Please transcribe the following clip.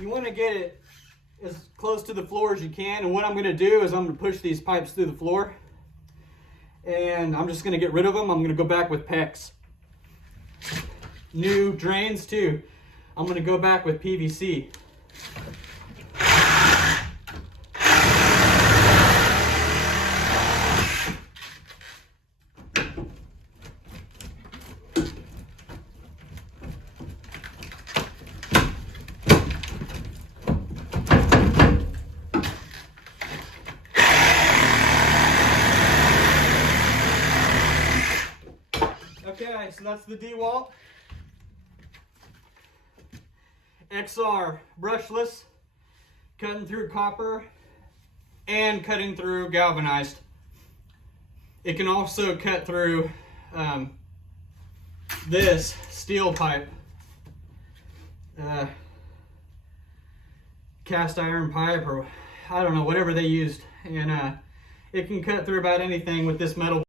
you want to get it as close to the floor as you can. And what I'm going to do is I'm going to push these pipes through the floor. And I'm just going to get rid of them. I'm going to go back with PEX. New drains too. I'm going to go back with PVC. Okay, so that's the D-wall. XR, brushless, cutting through copper and cutting through galvanized. It can also cut through this steel pipe, cast iron pipe, or I don't know, whatever they used. And it can cut through about anything with this metal.